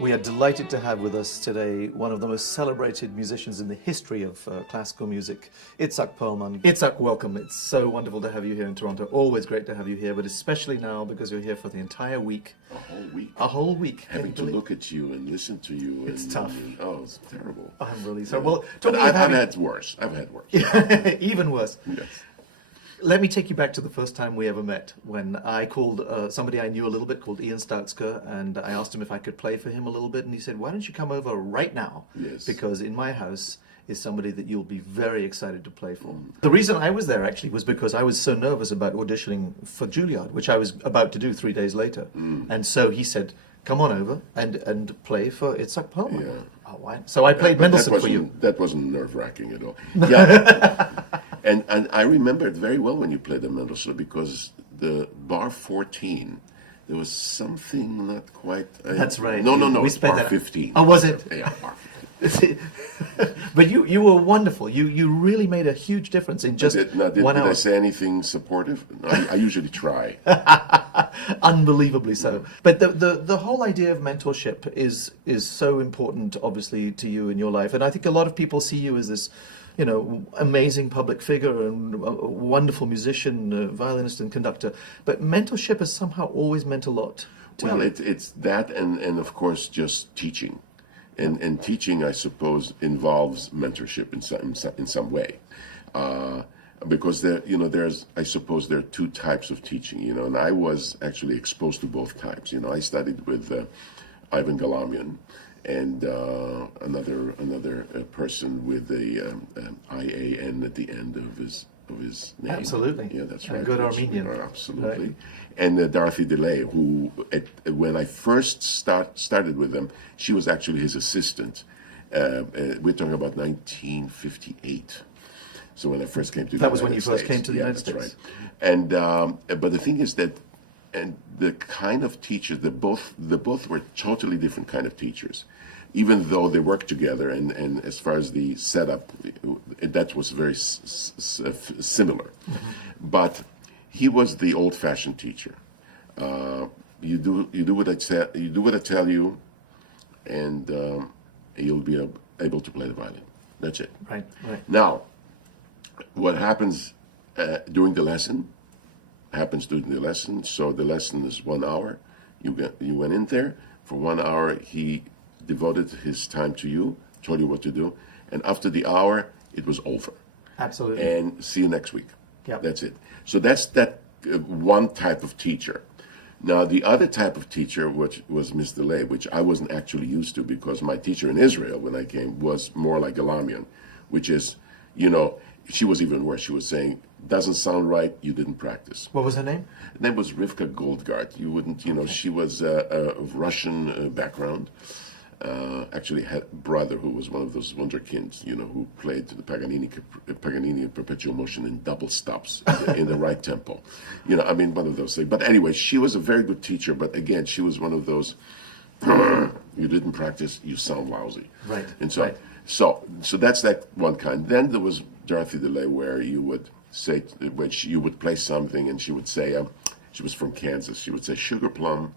We are delighted to have with us today one of the most celebrated musicians in the history of classical music, Itzhak Perlman. Itzhak, welcome. It's so wonderful to have you here in Toronto. Always great to have you here, but especially now because you're here for the entire week. A whole week. A whole week. Having to look at you and listen to you. It's tough. It's terrible. I'm really sorry. Well, but I've had worse. I've had worse. Even worse. Yes. Let me take you back to the first time we ever met, when I called somebody I knew a little bit called Ian Stautsker, and I asked him if I could play for him a little bit, and he said, why don't you come over right now? Yes. Because in my house is somebody that you'll be very excited to play for. The reason I was there actually was because I was so nervous about auditioning for Juilliard, which I was about to do 3 days later. And so he said, come on over and play for Itzhak Perlman. Yeah. Oh, why? So I played Mendelssohn for you. That wasn't nerve-wracking at all. Yeah. And I remember it very well when you played the Mendelssohn, because the bar 14, there was something not quite... That's right. No, we it's bar 15. Oh, was it? Yeah, bar 15. But you were wonderful. You really made a huge difference in just 1 hour. Did I say anything supportive? I usually try. Unbelievably so. But the whole idea of mentorship is so important, obviously, to you in your life. And I think a lot of people see you as this, amazing public figure and a wonderful musician, violinist and conductor. But mentorship has somehow always meant a lot to you. Well, it's that and of course just teaching. And teaching, I suppose, involves mentorship in some way. Because there's I suppose there are 2 types of teaching, and I was actually exposed to both types. I studied with Ivan Galamian and another person with the IAN at the end of his name. Absolutely. Yeah, that's a right. good Armenian. Absolutely. Right. And Dorothy DeLay, who when I first started with them, she was actually his assistant. We're talking about 1958. So when I first came to the United States. That was when you first came to the United States. That's right. And but the thing is that, and the kind of teachers, they both were totally different kind of teachers, even though they worked together. And as far as the setup, that was very similar. Mm-hmm. But he was the old-fashioned teacher. You do what I tell you, and you'll be able to play the violin. That's it. Right. Now, what happens during the lesson happens during the lesson. So the lesson is 1 hour. You went in there for 1 hour. He devoted his time to you, told you what to do, and after the hour, it was over. Absolutely. And see you next week. Yeah. That's it. So that's that one type of teacher. Now, the other type of teacher, which was Miss DeLay, which I wasn't actually used to, because my teacher in Israel, when I came, was more like Galamian, which is, she was even worse. She was saying, doesn't sound right, you didn't practice. What was her name? Her name was Rivka Goldgart. You wouldn't, okay. She was of Russian background. Actually had a brother who was one of those wunderkinds, who played the Paganini in perpetual motion in double stops in the right tempo. One of those things. But anyway, she was a very good teacher, but again, she was one of those, you didn't practice, you sound lousy. Right. And so, right. so that's that one kind. Then there was Dorothy DeLay, where you would say, when you would play something, and she would say, she was from Kansas, she would say, Sugar Plum,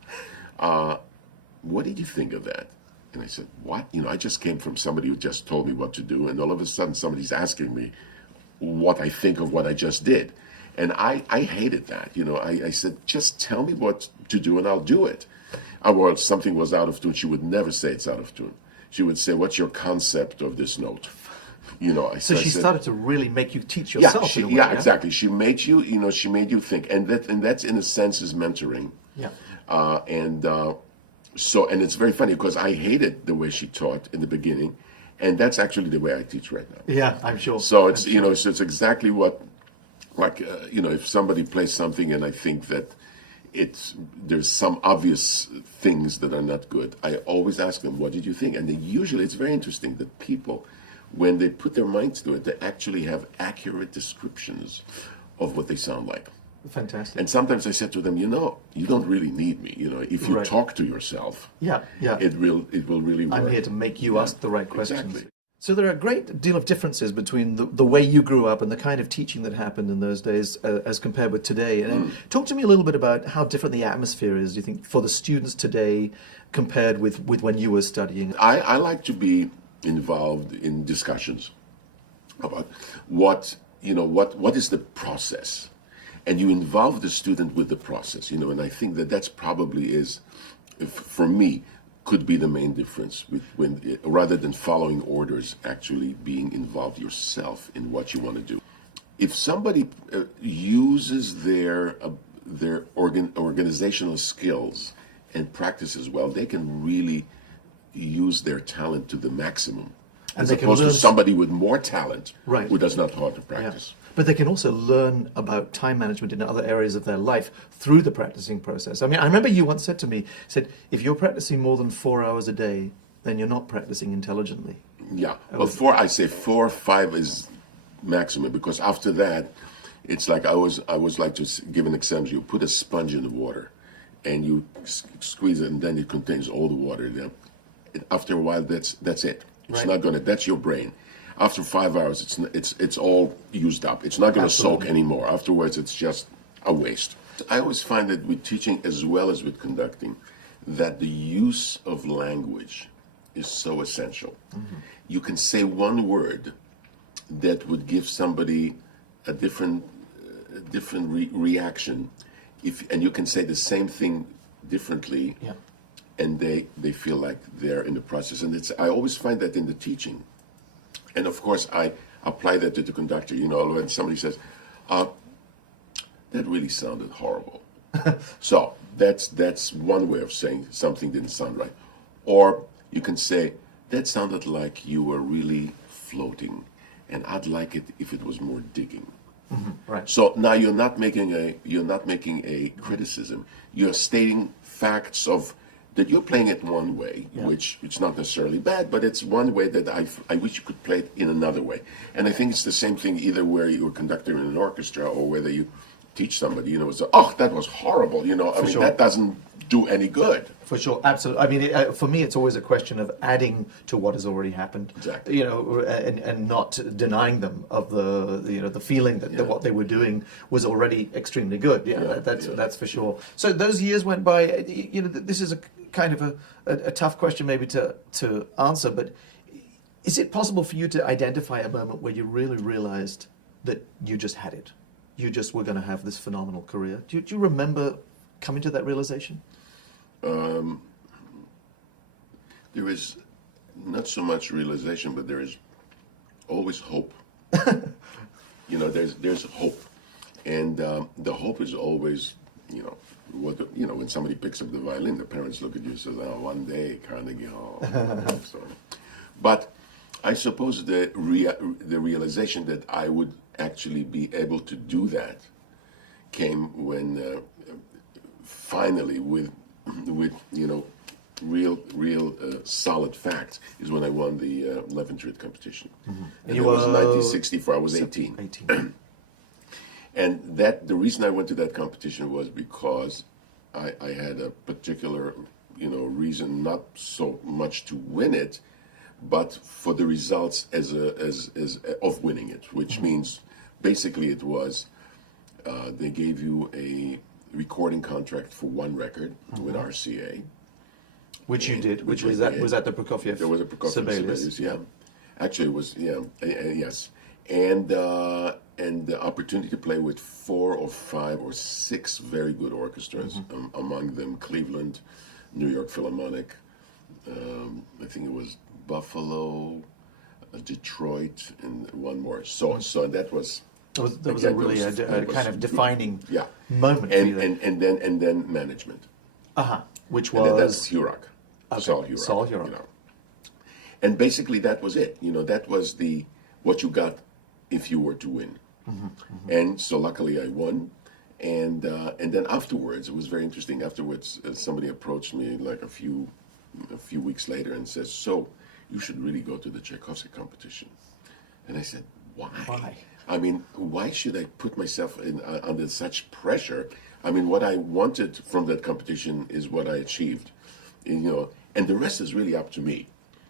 what did you think of that? And I said, what? I just came from somebody who just told me what to do, and all of a sudden somebody's asking me what I think of what I just did. And I hated that. I said, just tell me what to do and I'll do it. Or if something was out of tune, she would never say it's out of tune. She would say, what's your concept of this note? So she started to really make you teach yourself. Yeah, exactly. She made you, she made you think. And that's in a sense is mentoring. Yeah. So, and it's very funny because I hated the way she taught in the beginning, and that's actually the way I teach right now. Yeah, I'm sure. So it's, so it's exactly what, if somebody plays something and I think that there's some obvious things that are not good, I always ask them, what did you think? And usually it's very interesting that people, when they put their minds to it, they actually have accurate descriptions of what they sound like. Fantastic. And sometimes I said to them, you don't really need me. If you talk to yourself, yeah, it will really work. I'm here to make you ask the right questions. Exactly. So there are a great deal of differences between the way you grew up and the kind of teaching that happened in those days as compared with today. And talk to me a little bit about how different the atmosphere is, you think, for the students today compared with when you were studying. I like to be involved in discussions about what is the process, and you involve the student with the process, and I think that's probably is, for me, could be the main difference when rather than following orders, actually being involved yourself in what you want to do. If somebody uses their organizational skills and practices well, they can really use their talent to the maximum, as opposed to somebody with more talent, right, who does not know how to practice. Yeah. But they can also learn about time management in other areas of their life through the practicing process. I mean, I remember you once said to me, if you're practicing more than 4 hours a day, then you're not practicing intelligently. Yeah, well, I say 4 or 5 is maximum, because after that, it's like I always like to give an example. You put a sponge in the water, and you squeeze it, and then it contains all the water. Then, after a while, that's it. It's not gonna. That's your brain. After 5 hours, it's all used up. It's not going to soak anymore. Afterwards, it's just a waste. I always find that with teaching as well as with conducting, that the use of language is so essential. Mm-hmm. You can say one word that would give somebody a different reaction, and you can say the same thing differently, and they feel like they're in the process. And I always find that in the teaching. And of course, I apply that to the conductor. When somebody says, "That really sounded horrible," so that's one way of saying something didn't sound right. Or you can say, "That sounded like you were really floating, and I'd like it if it was more digging." Mm-hmm. Right. So now you're not making a criticism. You're stating facts of. That you're playing it one way, which it's not necessarily bad, but it's one way that I wish you could play it in another way. And I think it's the same thing either where you're a conductor in an orchestra or whether you teach somebody, it's that was horrible, sure. That doesn't do any good. For sure, absolutely. I mean, for me, it's always a question of adding to what has already happened. Exactly. And not denying them of the feeling that what they were doing was already extremely good. That's for sure. So those years went by. This is a kind of a tough question maybe to answer, but is it possible for you to identify a moment where you really realized that you just had it? You just were going to have this phenomenal career? Do you remember coming to that realization? There is not so much realization, but there is always hope. There's hope, and the hope is always, when somebody picks up the violin, the parents look at you and say, "Oh, one day, Carnegie Hall." But I suppose the realization that I would actually be able to do that came when finally with real solid facts is when I won the Leventritt competition. Mm-hmm. And it was 1964. I was 18. And the reason I went to that competition was because I had a particular reason, not so much to win it, but for the results as of winning it, which mm-hmm. means basically it was they gave you a recording contract for one record mm-hmm. with RCA. Which you did, which was at the Prokofiev. There was a Prokofiev Sibelius, yeah. Actually, it was, yes. And the opportunity to play with 4 or 5 or 6 very good orchestras, mm-hmm. Among them Cleveland, New York Philharmonic, I think it was Buffalo, Detroit, and one more. So that was... That was a really kind of defining moment for you. And then management. Which was... And then that's Hurok. Okay. Saul Hurok. And basically that was it. That was what you got if you were to win. Mm-hmm, mm-hmm. And so luckily I won. And then afterwards, it was very interesting. Afterwards, somebody approached me like a few weeks later and says, "So you should really go to the Tchaikovsky competition." And I said, "Why? Why? I mean, why should I put myself under such pressure? I mean, what I wanted from that competition is what I achieved, and the rest is really up to me.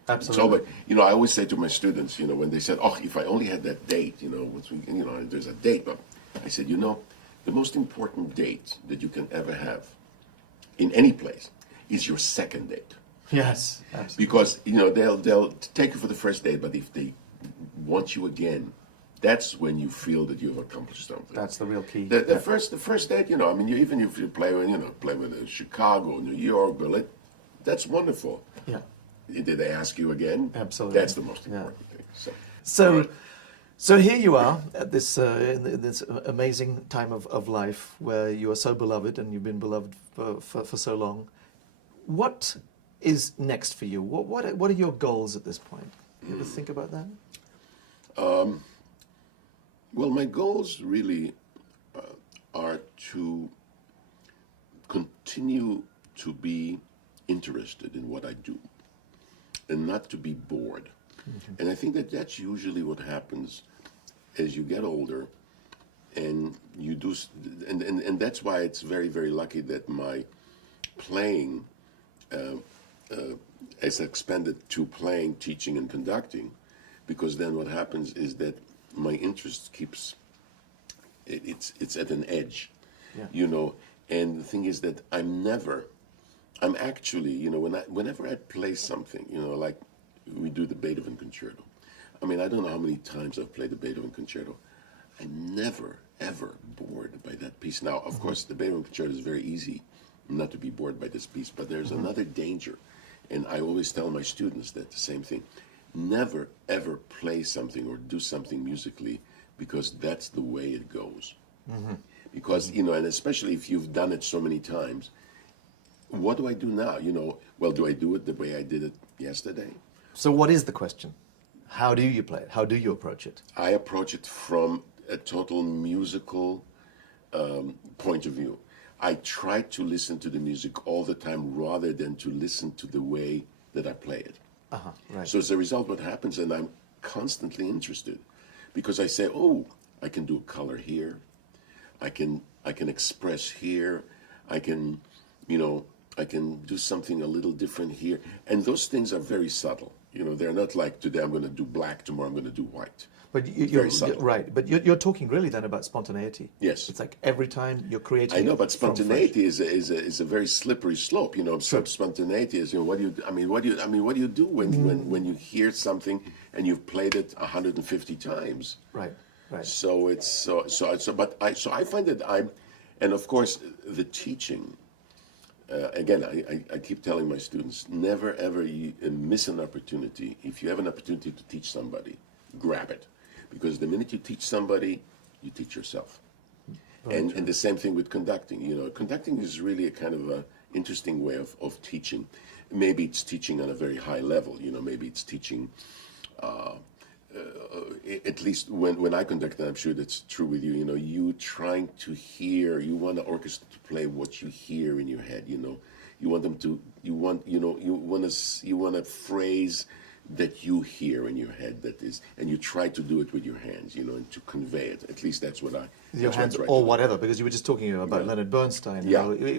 Absolutely. So, but, I always say to my students, when they said, "Oh, if I only had that date, there's a date," but I said, the most important date that you can ever have in any place is your second date. Yes, absolutely. Because they'll take you for the first date, but if they want you again, that's when you feel that you've accomplished something. That's the real key. The first date, even if you play with Chicago, New York, Berlin, that's wonderful. Yeah. Did they ask you again? Absolutely. That's the most important thing. So here you are at this in this amazing time of life where you are so beloved and you've been beloved for so long. What is next for you? What are your goals at this point? You ever think about that? Well, my goals really are to continue to be interested in what I do and not to be bored. Mm-hmm. And I think that that's usually what happens as you get older and you do, and that's why it's very, very lucky that my playing has expanded to playing, teaching, and conducting, because then what happens is that my interest keeps, it's at an edge, and the thing is that I'm actually, whenever I play something, like we do the Beethoven Concerto. I mean, I don't know how many times I've played the Beethoven Concerto. I'm never, ever bored by that piece. Now, of course, the Beethoven Concerto is very easy not to be bored by this piece, but there's another danger. And I always tell my students that the same thing. Never, ever play something or do something musically because that's the way it goes. Mm-hmm. Because, and especially if you've done it so many times, what do I do now? Well, do I do it the way I did it yesterday? So what is the question? How do you play it? How do you approach it? I approach it from a total musical point of view. I try to listen to the music all the time rather than to listen to the way that I play it. Right. So as a result, what happens, and I'm constantly interested, because I say, oh, I can do a color here, I can express here, I can do something a little different here, and those things are very subtle. They're not like today I'm going to do black, tomorrow I'm going to do white. But you're right. But you're talking really then about spontaneity. Yes. It's like every time you're creating. I know, but spontaneity is a very slippery slope. So spontaneity is what do you do when you hear something and you've played it 150 times? Right. Right. So it's so I find that and of course the teaching. Again, I keep telling my students, never ever miss an opportunity. If you have an opportunity to teach somebody, grab it. Because the minute you teach somebody, you teach yourself. And the same thing with conducting. Conducting is really a kind of a interesting way of teaching. Maybe it's teaching on a very high level. Maybe it's teaching, at least when I conduct, and I'm sure that's true with you, you trying to hear, you want the orchestra to play what you hear in your head, You want them to, you want a phrase that you hear in your head and you try to do it with your hands, and to convey it. At least that's what I... Your hands or whatever, because you were just talking about Leonard Bernstein.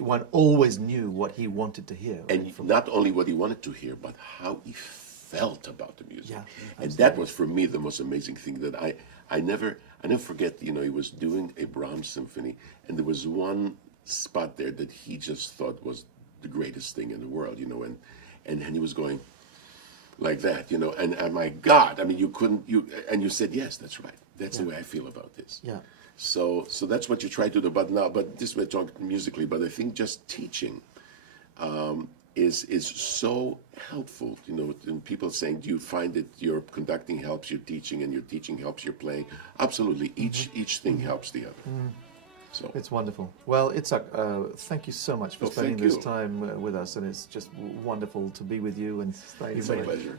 One always knew what he wanted to hear. And not only what he wanted to hear, but how he felt about the music. Yeah, and that was for me the most amazing thing that I never forget. He was doing a Brahms symphony, and there was one spot there that he just thought was the greatest thing in the world. And he was going like that. And my God, you said yes, that's right. That's the way I feel about this. Yeah. So that's what you try to do. But this we're talking musically. But I think just teaching. Is so helpful, and people saying, do you find that your conducting helps your teaching and your teaching helps your playing? Absolutely, each thing helps the other. So it's wonderful. Well, Itzhak, thank you so much for spending this time with us, and it's just wonderful to be with you. And it's a pleasure.